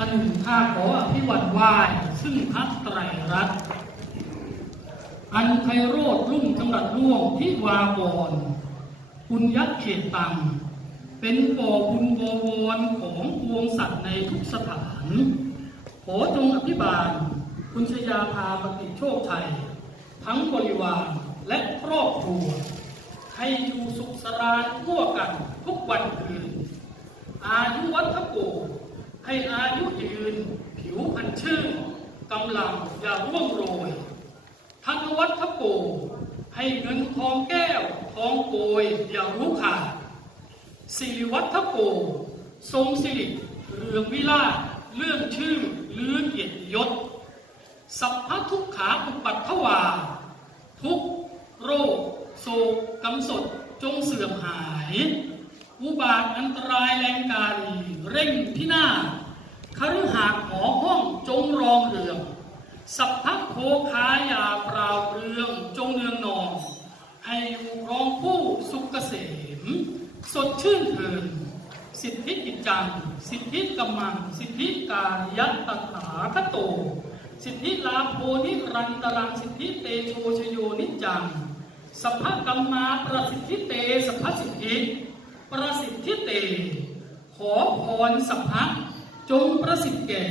อันหนึ่งข้าขออภิวันไหวซึ่งพระไตรรัตน์อันไพโรธรุ่งจำรัดร่วงพิวากรคุณยักษ์เขตตัง เป็นบ่อบุญบวรของวงสัตว์ในทุกสถาน ขอจงอภิบาล คุณชยาภาปฏิโชคชัย ทั้งบริวารและครอบครัว ให้อยู่สุขสรานทั่วกันทุกวันคืนอายุวัฒโกให้อายุยืน ผิวพรรณชื่นกำลังอย่าร่วงโรยธนวัฒโกให้เงินทองแก้วทองโกยอย่ารู้ขาดสิริวัฒโก ทรงสิริเรืองวิลาศเรื่องชื่อลือเกียรติยศ สัพพทุกขาอุปัตถวา ทุกโรค โศกกำสดจงเสื่อมหาย อุบาทอันตรายแรงกาลีเร่งพินา คฤหาสน์หอห้องจงรองเรืองสัพพะโคคายาเปล่าเรืองจงเนืองนองให้อยู่ครองผู้สุขเกษม สดชื่นเถินสิทธิกิจจัง สิทธิกำมัง สิทธิการยัตตถาคโต สิทธิลาโภนิรันตรัง สิทธิเตโชชโยนิจัง สัพพะกัมมาประสิทธิเต สัพพะสิทธิ ประสิทธิเต ขอพรสัพพะ จงประสิทธิ์แก่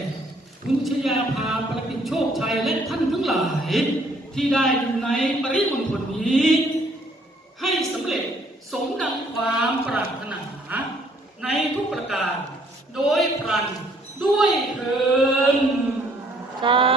คุญชยาภาประกิจโชคชัยและท่านทั้งหลาย ที่ได้อยู่ในปริมณฑลนี้ ให้สำเร็จสมดังความปรารถนาในทุกประการ โดยพลันด้วยเถินสา